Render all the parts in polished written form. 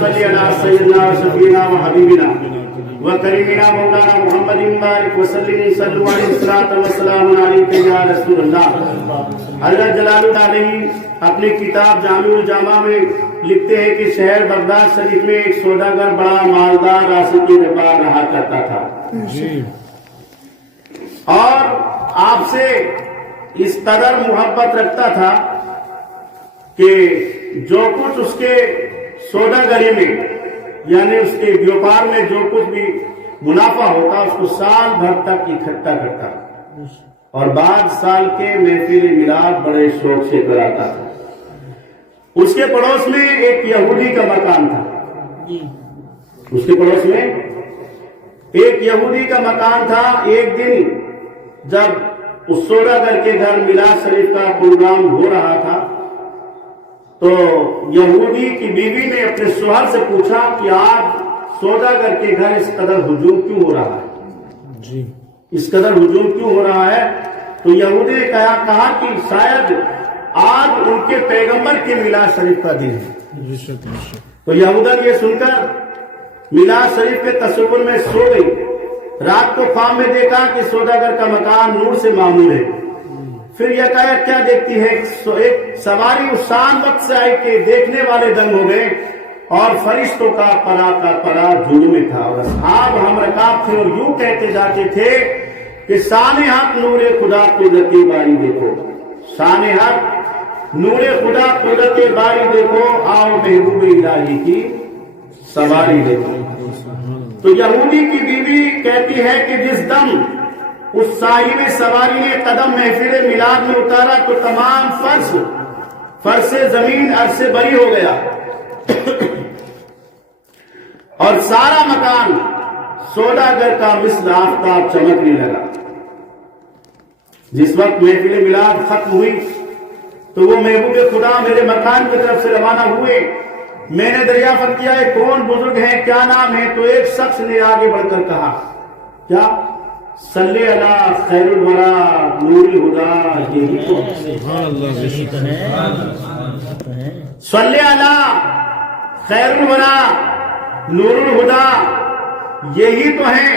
صل علی سیدنا و شفیعنا و حبیبنا و کریمنا مولانا محمد بارک وسلم صلوا علیہ الصلوۃ والسلام علیک یا رسول اللہ۔ حضرت جلال الدین اپنی کتاب جامع الجامع میں لکھتے ہیں کہ شہر بغداد شریف میں ایک سوداگر بڑا مالدار راستی دربار رہا کرتا تھا اور آپ سے اس قدر محبت رکھتا تھا کہ جو کچھ اس کے سوداگری میں یعنی اس کے بیوپار میں جو کچھ بھی منافع ہوتا اس کو سال بھر تک اکٹھا کرتا اور بعد سال کے محفل میلاد بڑے شوق سے کراتا تھا۔ اس کے پڑوس میں ایک یہودی کا مکان تھا، اس کے پڑوس میں ایک یہودی کا مکان تھا۔ ایک دن جب اس سوداگر کے گھر میلاد شریف کا پروگرام ہو رہا تھا تو یہودی کی بیوی نے اپنے شوہر سے پوچھا کہ آج سوداگر کے گھر اس قدر ہجوم کیوں ہو رہا ہے، اس قدر ہجوم کیوں ہو رہا ہے؟ تو یہودی نے کہا کہ شاید آج ان کے پیغمبر کے میلاد شریف کا دن ہے۔ تو یہودا یہ سن کر میلاد شریف کے تصور میں سو گئی۔ رات کو خواب میں دیکھا کہ سوداگر کا مکان نور سے معمور ہے۔ پھر یکایک کیا دیکھتی ہے، ایک سواری اس شان وقت سے آئی کہ دیکھنے والے دنگ ہو گئے اور فرشتوں کا پرا جھوڑ میں تھا اور اصحاب ہم رکاب تھے اور یوں کہتے جاتے تھے کہ شان حق نور خدا قدرت باری دیکھو، شان حق نور خدا قدرت باری دیکھو، آؤ محبوب الہی کی سواری دیکھو۔ تو یہودی کی بیوی کہتی ہے کہ جس دم اس صاحب سواری نے قدم محفل میلاد میں اتارا تو تمام فرش زمین عرش سے بری ہو گیا اور سارا مکان سوداگر کا مثل آفتاب چمکنے لگا۔ جس وقت محفل میلاد ختم ہوئی تو وہ محبوب خدا میرے مکان کی طرف سے روانہ ہوئے۔ میں نے دریافت کیا ہے کون بزرگ ہیں، کیا نام ہے؟ تو ایک شخص نے آگے بڑھ کر کہا، کیا صلی علی خیر الورا نور الہدا، یہی تو صلی علی خیر الورا نور الہدا، یہی تو ہیں،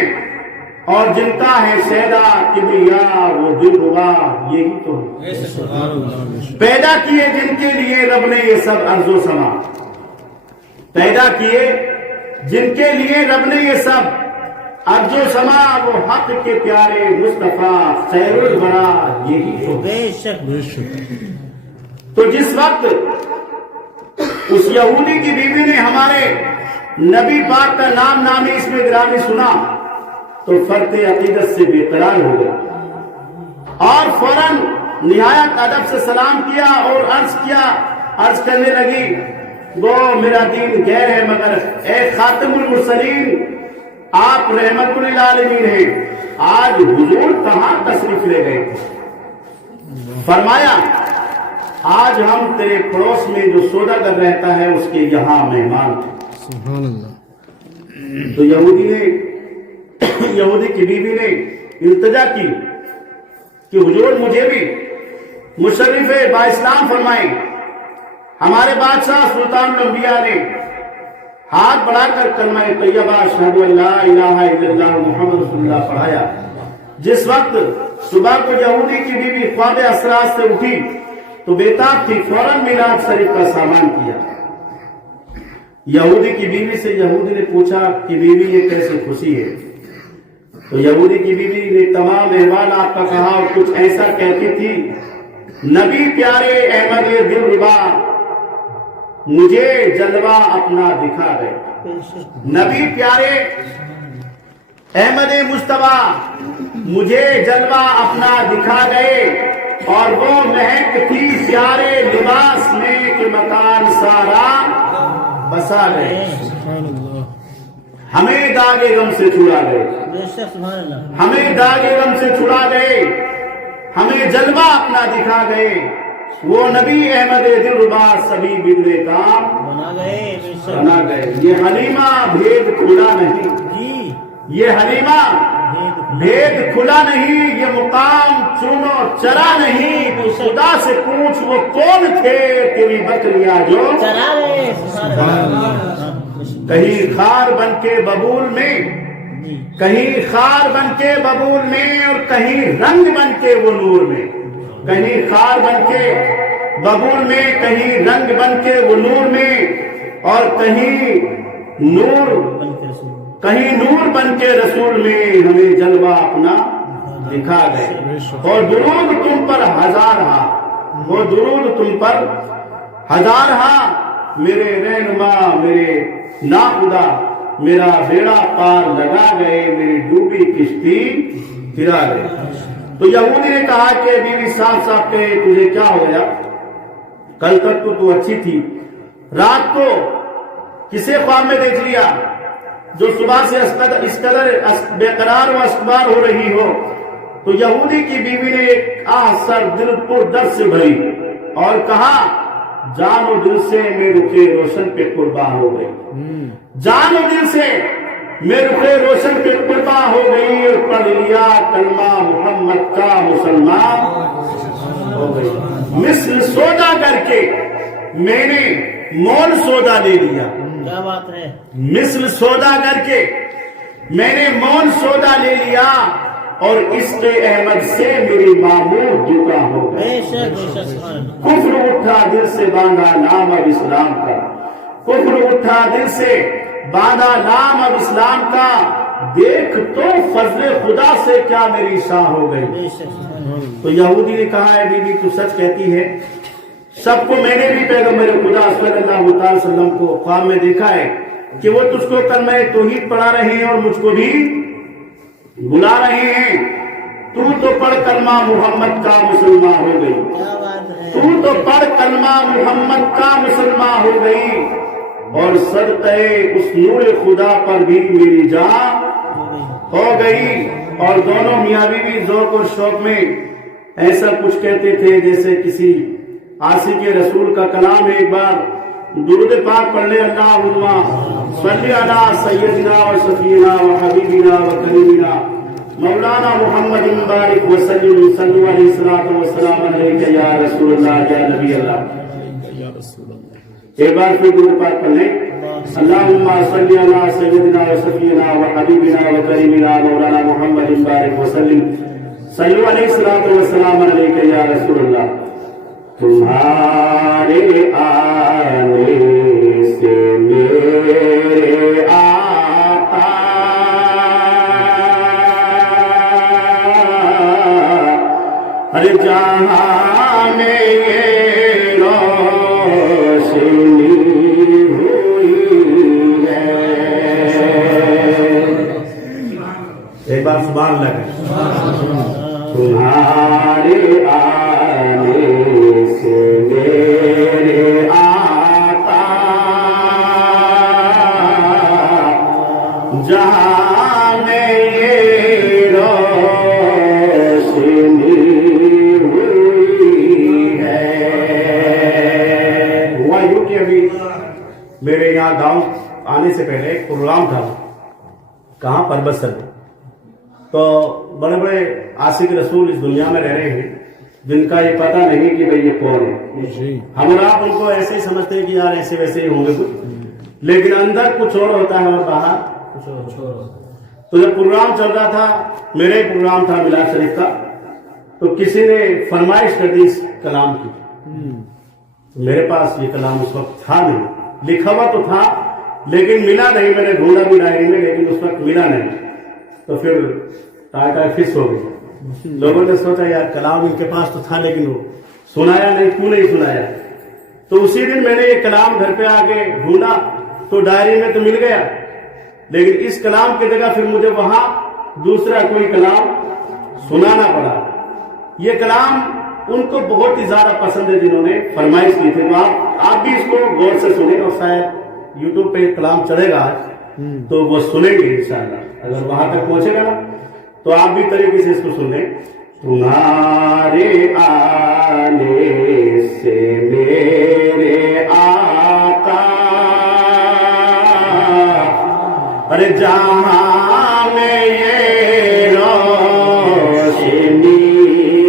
اور جن کا ہے سیدہ کبریا وہ دلربا، یہی تو ہے۔ پیدا کیے جن کے لیے رب نے یہ سب ارض و سما، پیدا کیے جن کے لیے رب نے یہ سب ارض و سما، وہ حق کے پیارے مصطفیٰ خیر الورا، یہی تو بے شک۔ تو جس وقت اس یہودی کی بیوی نے ہمارے نبی پاک کا نام نامی اس میں گرامی سنا تو فرد عقیدت سے بے قرار ہو گیا اور فوراً نہایت ادب سے سلام کیا اور عرض کرنے لگی، وہ میرا دین غیر ہے مگر اے خاتم المرسلین آپ رحمت للعالمین ہیں، آج حضور کہاں تشریف لے گئے تھے؟ فرمایا آج ہم تیرے پڑوس میں جو سوداگر رہتا ہے اس کے یہاں مہمان تھے۔ سبحان اللہ۔ تو یہودی کی بیوی نے التجا کی کہ حضور مجھے بھی مشرف با اسلام فرمائیں۔ ہمارے بادشاہ سلطان الانبیاء نے ہاتھ بڑھا کر کلمہ طیبہ اشہد ان لا الہ الا اللہ محمد رسول اللہ پڑھایا۔ جس وقت صبح کو یہودی کی بیوی خواب اسرار سے اٹھی تو بیتاب تھی، فوراً میلاد شریف کا سامان کیا۔ یہودی کی بیوی سے یہودی نے پوچھا کہ بیوی یہ کیسے خوشی ہے؟ تو یہودی کی بیوی نے تمام احوال آپ کا کہا اور کچھ ایسا کہتی تھی، نبی پیارے احمد دلربا مجھے جلوہ اپنا دکھا گئے، نبی پیارے احمد مصطفیٰ مجھے جلوہ اپنا دکھا گئے اور وہ مہک تھی پیارے لباس میں کہ مکان سارا بسا گئے۔ ہمیں داغے غم سے چھڑا گئے، ہمیں داغے غم سے چھڑا گئے، ہمیں جلوہ اپنا دکھا گئے، وہ نبی احمد دلربا سبھی بگڑے کام بنا گئے۔ یہ حلیمہ بھید کھلا نہیں، یہ حلیمہ بھید کھلا نہیں، یہ مقام چونو چرا نہیں، تو خدا سے پوچھ وہ کون تھے تیری بکریاں جو چرا رہے کہیں خار بن کے ببول میں، کہیں خار بن کے ببول میں، اور کہیں رنگ بن کے وہ نور میں، کہیں خار بن کے ببول میں، کہیں رنگ بن کے وہ نور میں، اور کہیں نور بن کے رسول میں ہمیں جلوہ اپنا دکھا گئے۔ اور درود تم پر ہزار ہاں، وہ درود تم پر ہزار ہاں، میرے رہنما میرے ناخدا میرا بیڑا پار لگا گئے، میری ڈوبی کشتی گرا گئے۔ تو یہودی نے کہا کہ بیوی صاف صاف کہے تجھے کیا ہو گیا؟ کل تک تو اچھی تھی، رات کو کسے خواب میں دیکھ لیا جو صبح سے اس قدر بے قرار و استوار ہو رہی ہو؟ تو یہودی کی بیوی نے ایک آہ سر دل پر درد سے بھری اور کہا جان و دل سے میں رخ روشن پہ قربان ہو گئی، جان و دل سے میں رخ روشن پہ قربان ہو گئی، اور پڑھ لیا کلمہ محمد کا مسلمان ہو گئی۔ مثل سودا کر کے میں نے مول سودا لے لیا، کیا بات ہے، مثل سودا کر کے میں نے مول سودا لے لیا، اور عشق احمد سے میری معمور دھوکا ہو گئی۔ بے شک بے شک، کفر اٹھا دل سے باندھا نام اب اسلام کا، کفر اٹھا دل سے باندھا نام اب اسلام کا، دیکھ تو فضل خدا سے کیا میری شاہ ہو گئی۔ بے شک۔ تو یہودی نے کہا ہے بیوی تو سچ کہتی ہے، سب کو میں نے بھی پیغمبر خدا صلی اللہ علیہ وسلم کو خواب میں دیکھا ہے کہ وہ تجھ کو کلمہ توحید پڑھا رہے ہیں اور مجھ کو بھی بلا رہے ہیں، تو پڑھ کلمہ محمد کا مسلمان ہو گئی، کیا بات ہے، تو پڑھ کلمہ محمد کا مسلمان ہو گئی، اور صدقے اس نور خدا پر بھی میری جان ہو گئی۔ اور دونوں میاں بیوی ذوق اور شوق میں ایسا کچھ کہتے تھے جیسے کسی عاشق رسول کا کلام ہے۔ ایک بار درود پاک پڑھ لے، اللہم صلی علی سیدنا و شفیعنا و حبیبنا و کریمنا مولانا محمد بارک وسلم، صلی علیہ الصلوۃ والسلام علیک یا رسول اللہ یا نبی اللہ۔ ایک بار پھر درود پاک پڑھ لیں، اللہم صلی علی سیدنا و شفیعنا و حبیبنا و کریمنا مولانا محمد بارک وسلم، صلی علیہ الصلوۃ والسلام علیک یا رسول اللہ۔ تمہارے آنے سے میرے آقا ہر جہاں میں یہ روشنی ہوئی ہے۔ ایک بار سبحان اللہ کہیں، تمہارے آنے سے میرے آقا جہاں میں یہ روشنی ہوئی ہے۔ ہوا یوں کہ ابھی میرے یہاں گاؤں آنے سے پہلے ایک پروگرام تھا، کہاں پربت میں، تو بڑے بڑے عاشق رسول اس دنیا میں رہ رہے ہیں جن کا یہ پتہ نہیں کہ بھئی یہ کون ہے۔ ہم اور آپ ان کو ایسے ہی سمجھتے ہیں کہ یار ایسے ویسے ہی ہوں گے کچھ، لیکن اندر کچھ اور ہوتا ہے اور باہر کچھ اور۔ تو جب پروگرام چل رہا تھا، میرے پروگرام تھا میلاد شریف کا، تو کسی نے فرمائش کر دی اس کلام کی۔ میرے پاس یہ کلام اس وقت تھا نہیں، لکھا ہوا تو تھا لیکن ملا نہیں، میں نے ڈھونڈا بھی ڈائری میں لیکن اس وقت ملا نہیں، تو پھر ٹاٹا فکس ہو گئی۔ لوگوں نے سوچا یار کلام ان کے پاس تو تھا لیکن وہ سنایا نہیں، کیوں نہیں سنایا؟ تو اسی دن میں نے یہ کلام گھر پہ آ کے ڈھونڈا تو ڈائری میں تو مل گیا، لیکن اس کلام کی جگہ پھر مجھے وہاں دوسرا کوئی کلام سنانا پڑا۔ یہ کلام ان کو بہت ہی زیادہ پسند ہے جنہوں نے فرمائش کی تھی، تو آپ بھی اس کو غور سے سنیں، اور شاید یوٹیوب پہ کلام چڑھے گا تو وہ سنیں گے انشاءاللہ، اگر وہاں تک پہنچے گا نا تو آپ بھی طریقے سے اس کو سن لیں۔ تمہارے آنے سے میرے آقا ارے جہاں میں یہ روشنی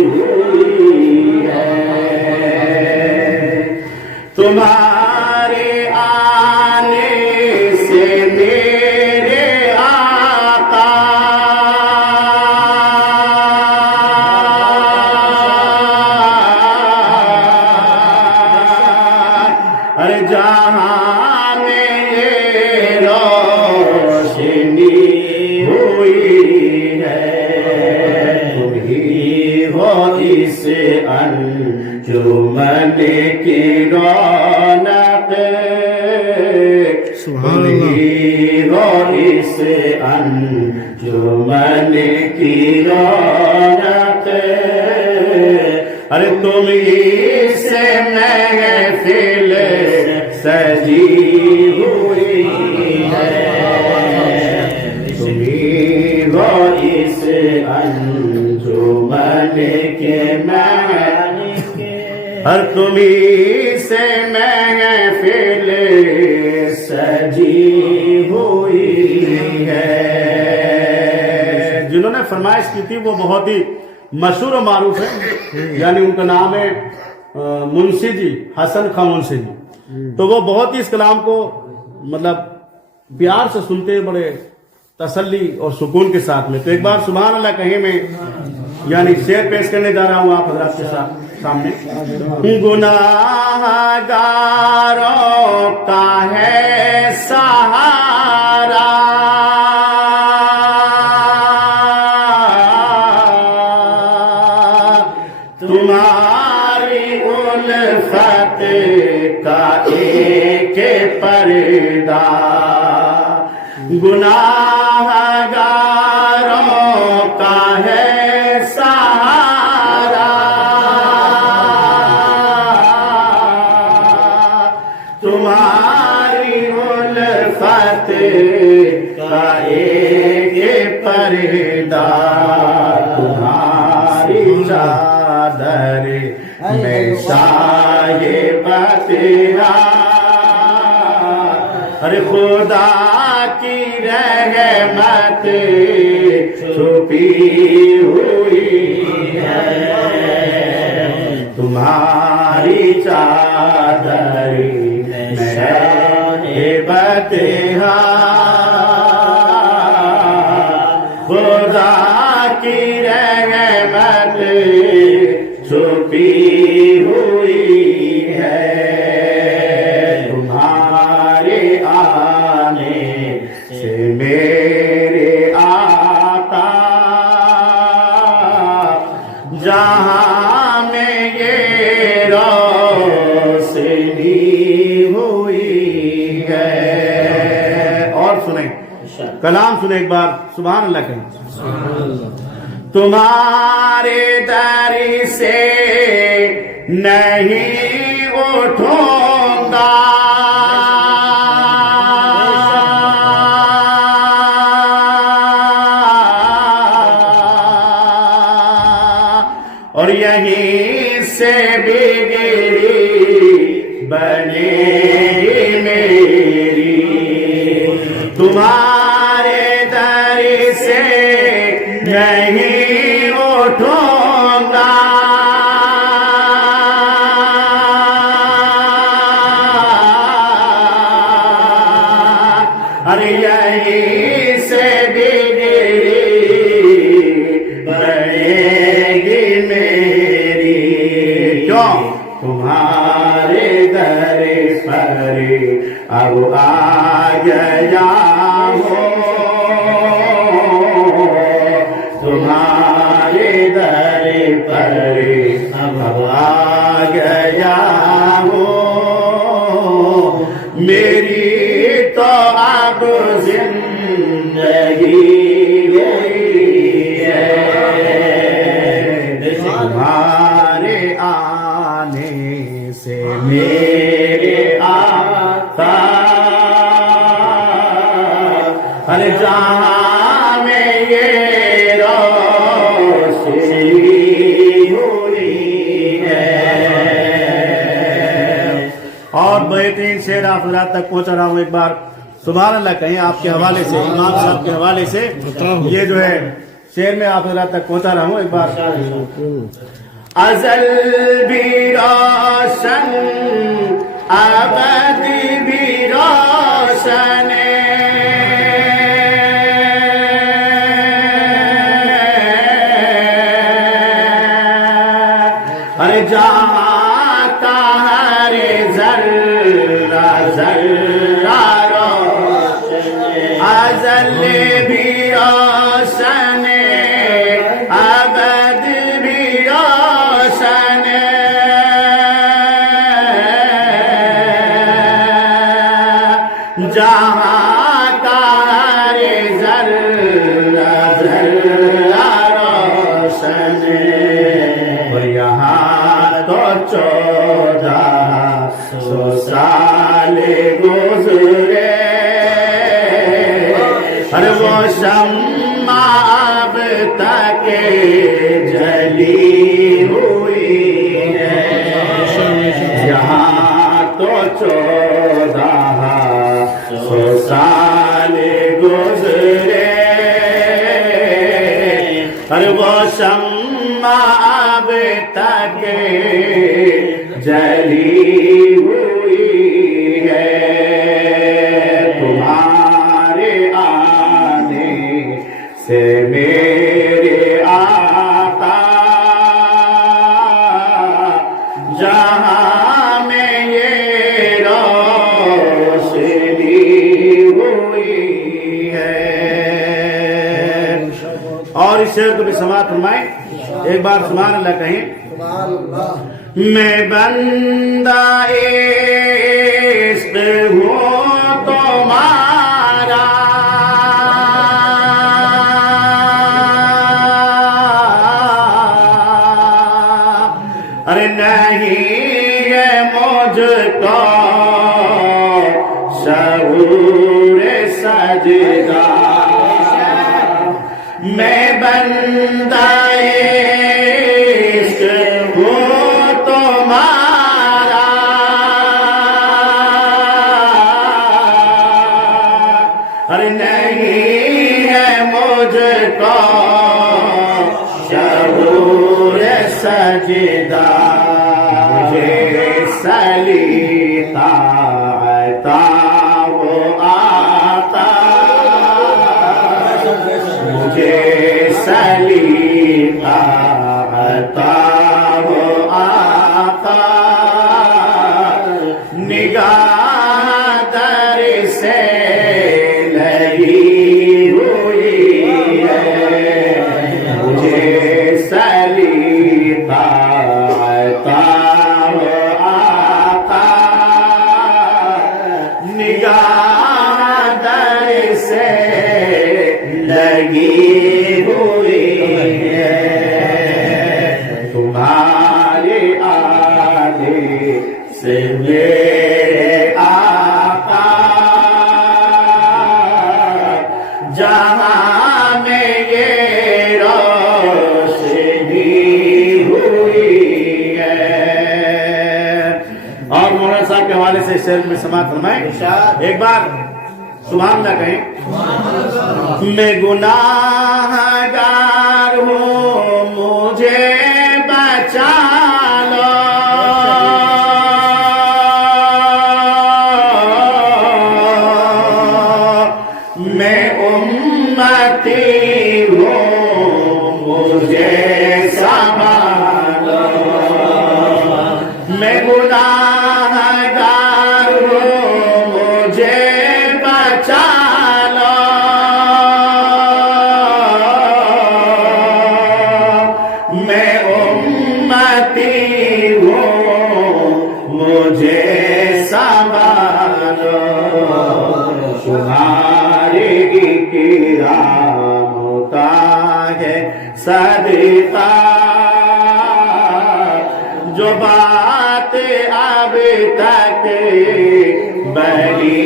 ہوئی ہے، تمہارے ارے جہاں میں یہ روشنی ہوئی ہے تمہیں ہو اس انجمن کی رونق تمہیں ہو اس انجمن کی رونق ارے تمہیں سے محفل سجی ہوئی ہے تمہیں ہو اس انجمن کے مالک ہر تمہیں سے محفل سجی ہوئی ہے. جنہوں نے فرمائش کی تھی وہ بہت ہی مشہور و معروف ہے، یعنی ان کا نام ہے منشی جی، حسن خان منشی جی. تو وہ بہت ہی اس کلام کو مطلب پیار سے سنتے بڑے تسلی اور سکون کے ساتھ میں. تو ایک بار سبحان اللہ کہیں میں یعنی شعر پیش کرنے جا رہا ہوں آپ حضرات کے سامنے. گناہ گاروں کا ہے سہارا تمہاری الفت کا ایک پردہ گناہ گاروں کا ہے سہارا تمہاری الفت کا ایک پردہ تمہاری چادر میں صاحب تیرا ارے خدا کی رحمت چھپی ہوئی ہے تمہاری چادر میں صاحب تیرا خدا کی رحمت چھپی ہوئی ہے تمہارے آنے سے میرے آقا جہاں میں یہ روشنی ہوئی ہے. اور سنیں کلام سنیں ایک بار سبحان اللہ کہیں. تمہارے در سے نہیں اٹھوں گا اور یہیں سے بگڑی بنے گی میری تمہارے در سے نہیں اٹھوں گا ارے یہیں سے بگڑی بنے گی میری کیوں تمہارے در پر اب آ گیا ہوں تمہارے در پر اب آ گیا ہوں میری تو اب زندگی ہوئی ہے تمہارے آنے سے میرے آقا ہر جہاں میں یہ روشنی ہوئی ہے. اور بہترین شعر آپ حضرات تک پہنچا رہا ہوں ایک بار سبحان اللہ کہیں آپ کے حوالے سے امام صاحب کے حوالے سے یہ جو ہے شعر میں آپ حضرات تک پہنچا رہا ہوں ایک بار. ازل بھی روشن ابد بھی روشن ارے جہاں کا ہر ذرہ ازل بھی روشن ابد بھی روشن جہاں کا ہر ذرہ ذرہ روشن یہاں تو 1400 سال گزرے اور وہ شمع اب تک جلی ہوئی ہے یہاں تو 1400 سال گزرے اور وہ شمع اب تک جلی ہوئی ہے تمہارے آنے سے میرے آقا جہاں میں یہ روشنی ہوئی ہے اور اس شعر کو بھی سماعت فرمائیں ایک بار سبحان اللہ کہیں میں بندہ عشق ہوں تمہارا ارے نہیں ہے مجھ کو شعور سجدہ میں بندہ عشق ہوں تمہارا ارے نہیں ہے مجھ کو شعور سجدہ مجھے سلیقہ عطا وہ آتا مجھے سلیقہ عطا وہ آتا نگاہ در سے لگی ہوئی ہے مجھے سلیقہ عطا وہ آتا نگاہ در سے لگی ہوئی ہے تمہارے آنے سے میرے آقا جہاں میں یہ روشنی ہوئی ہے اور مولانا صاحب کے حوالے سے شعر میں سماعت فرمائیں ایک بار سبحان اللہ کہیں میں گناہگار ہوں مجھے بچا لو میں امتی ہوں مجھے سنبھالو میں گناہگار ہوں مجھے بچا لو میں امتی ہوں مجھے سنبھالو تمہارے اکرام کا ہے صدقہ جو بات اب تک بری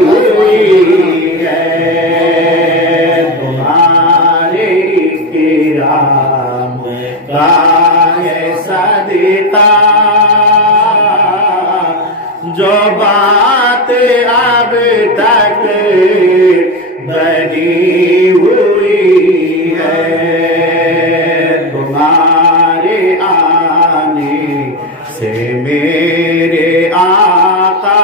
ہوئی ہے تمہارے اکرام کا ہے صدقہ جو بات اب تک بری ہوئی ہے تمہارے آنے سے میرے آقا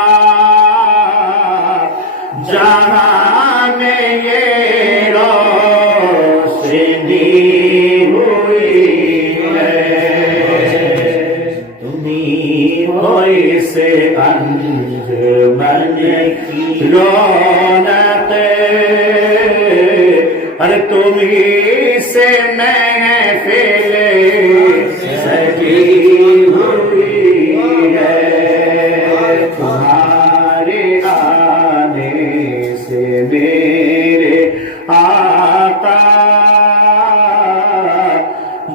جہاں میں یہ روشنی ہوئی ہے تمہیں ہوئی سے انجام رونق ارے تمہیں سے محفل سجی ہوئی ہے تمہارے آنے سے میرے آقا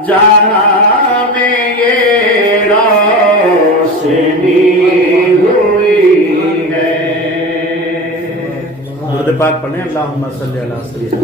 جہاں میں یہ روشنی ہوئی ہے. درود پاک پڑھیں اللہم صلی علی سیدنا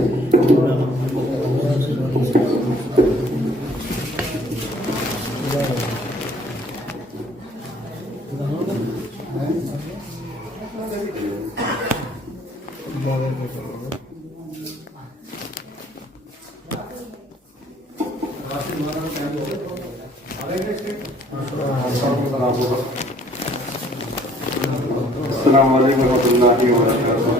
السلام علیکم ورحمۃ اللہ وبرکاتہ.